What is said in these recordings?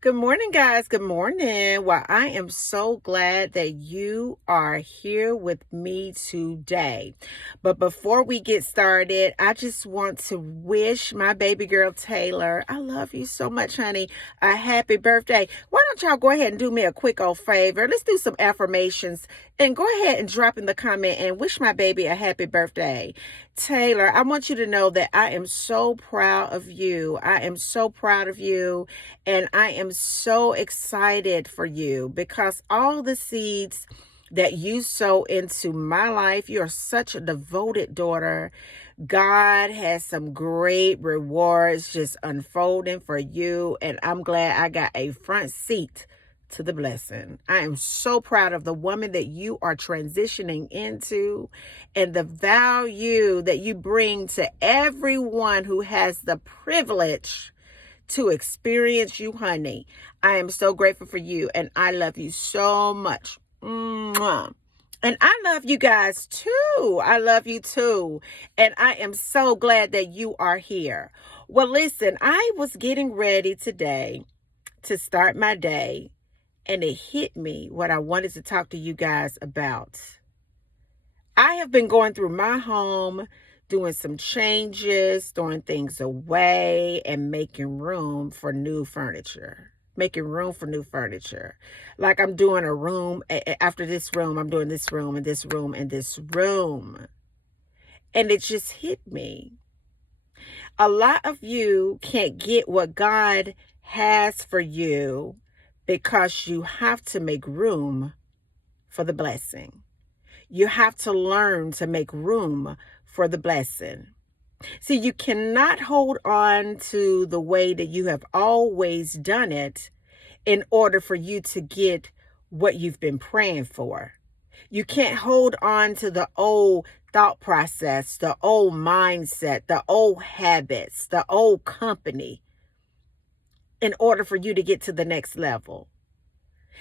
Good morning, guys. Good morning. Well, I am so glad that you are here with me today. But before we get started, I just want to wish my baby girl Taylor, I love you so much, honey, a happy birthday. Why don't y'all go ahead and do me a quick old favor? Let's do some affirmations and go ahead and drop in the comment and wish my baby a happy birthday. Taylor, I want you to know that I am so proud of you. I am so proud of you. And I am so excited for you because all the seeds that you sow into my life, you are such a devoted daughter. God has some great rewards just unfolding for you. And I'm glad I got a front seat to the blessing. I am so proud of the woman that you are transitioning into and the value that you bring to everyone who has the privilege to experience you, honey. I am so grateful for you and I love you so much. Mwah. And I love you guys too. I love you too. And I am so glad that you are here. Well, listen, I was getting ready today to start my day and it hit me what I wanted to talk to you guys about. I have been going through my home, doing some changes, throwing things away, and making room for new furniture. Making room for new furniture. Like I'm doing a room, after this room, I'm doing this room and this room and this room. And it just hit me. A lot of you can't get what God has for you because you have to make room for the blessing. You have to learn to make room for the blessing. See, you cannot hold on to the way that you have always done it in order for you to get what you've been praying for. You can't hold on to the old thought process, the old mindset, the old habits, the old company in order for you to get to the next level.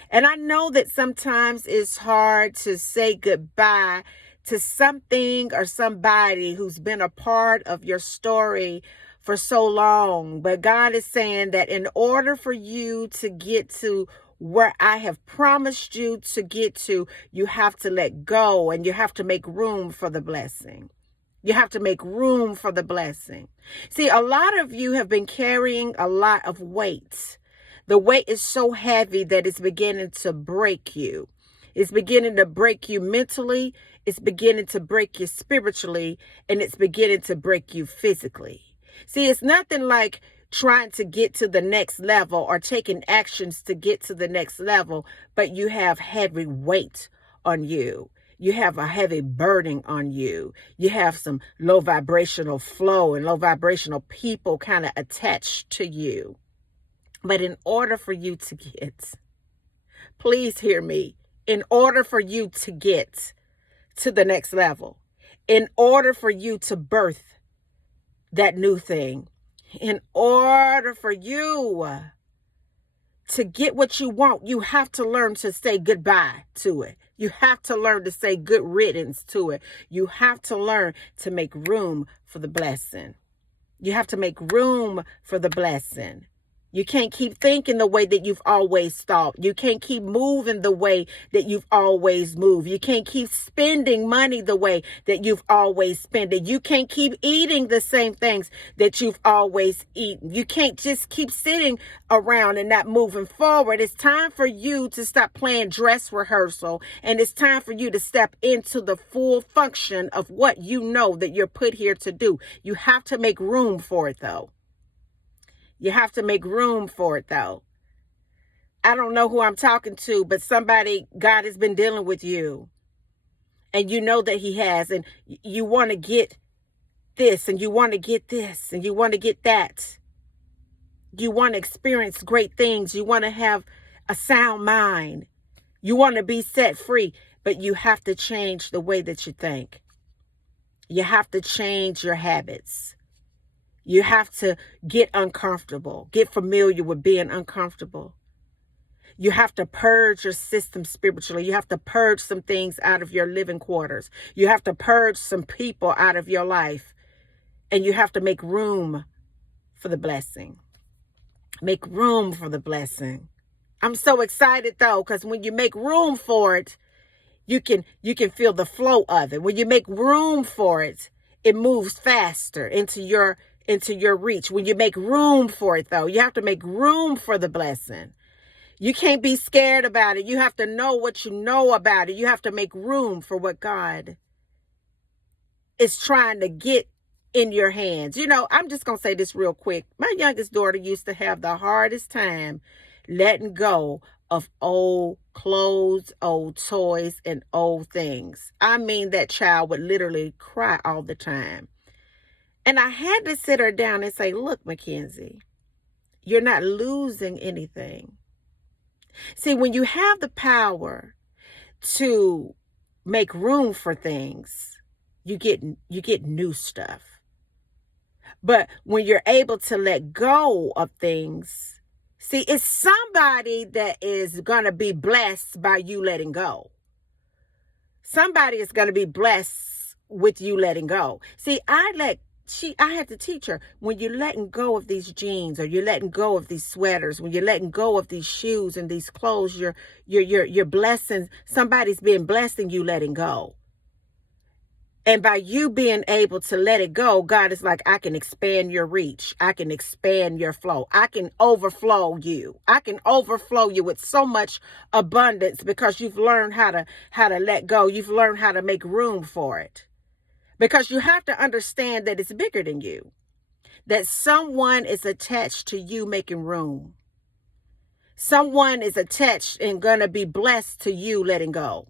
And I know that sometimes it's hard to say goodbye to something or somebody who's been a part of your story for so long. But God is saying that in order for you to get to where I have promised you to get to, you have to let go and you have to make room for the blessing. You have to make room for the blessing. See, a lot of you have been carrying a lot of weight. The weight is so heavy that it's beginning to break you. It's beginning to break you mentally. It's beginning to break you spiritually. And it's beginning to break you physically. See, it's nothing like trying to get to the next level or taking actions to get to the next level, but you have heavy weight on you. You have a heavy burden on you. You have some low vibrational flow and low vibrational people kind of attached to you. But in order for you to get, please hear me, in order for you to get to the next level, in order for you to birth that new thing, in order for you to get what you want, you have to learn to say goodbye to it. You have to learn to say good riddance to it. You have to learn to make room for the blessing. You have to make room for the blessing. You can't keep thinking the way that you've always thought. You can't keep moving the way that you've always moved. You can't keep spending money the way that you've always spent it. You can't keep eating the same things that you've always eaten. You can't just keep sitting around and not moving forward. It's time for you to stop playing dress rehearsal, and it's time for you to step into the full function of what you know that you're put here to do. You have to make room for it, though. You have to make room for it, though. I don't know who I'm talking to, but somebody, God has been dealing with you. And you know that he has. And you want to get this, and you want to get this, and you want to get that. You want to experience great things. You want to have a sound mind. You want to be set free. But you have to change the way that you think. You have to change your habits. You have to get uncomfortable, get familiar with being uncomfortable. You have to purge your system spiritually. You have to purge some things out of your living quarters. You have to purge some people out of your life. And you have to make room for the blessing. Make room for the blessing. I'm so excited though, because when you make room for it, you can feel the flow of it. When you make room for it, it moves faster into your reach. When you make room for it though, you have to make room for the blessing. You can't be scared about it. You have to know what you know about it. You have to make room for what God is trying to get in your hands. I'm just going to say this real quick. My youngest daughter used to have the hardest time letting go of old clothes, old toys, and old things. I mean, that child would literally cry all the time. And I had to sit her down and say, look, Mackenzie, you're not losing anything. See, when you have the power to make room for things, you get new stuff. But when you're able to let go of things, see, it's somebody that is going to be blessed by you letting go. Somebody is going to be blessed with you letting go. See, I had to teach her, when you're letting go of these jeans, or you're letting go of these sweaters, when you're letting go of these shoes and these clothes, you're blessing, somebody's being blessing you letting go. And by you being able to let it go, God is like, I can expand your reach. I can expand your flow. I can overflow you. I can overflow you with so much abundance, because you've learned how to let go. You've learned how to make room for it. Because you have to understand that it's bigger than you. That someone is attached to you making room. Someone is attached and going to be blessed to you letting go.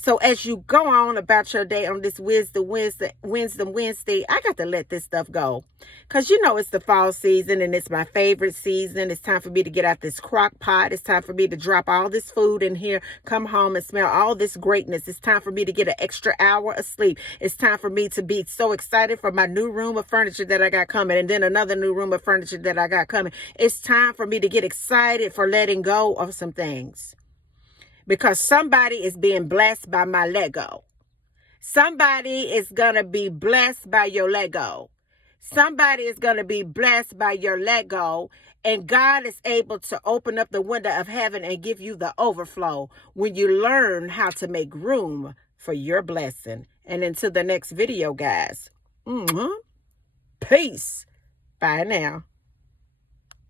So as you go on about your day on this Wisdom Wednesday, I got to let this stuff go. Because it's the fall season and it's my favorite season. It's time for me to get out this crock pot. It's time for me to drop all this food in here, come home and smell all this greatness. It's time for me to get an extra hour of sleep. It's time for me to be so excited for my new room of furniture that I got coming, and then another new room of furniture that I got coming. It's time for me to get excited for letting go of some things. Because somebody is being blessed by my Lego. Somebody is going to be blessed by your Lego. Somebody is going to be blessed by your Lego. And God is able to open up the window of heaven and give you the overflow when you learn how to make room for your blessing. And until the next video, guys. Peace. Bye now.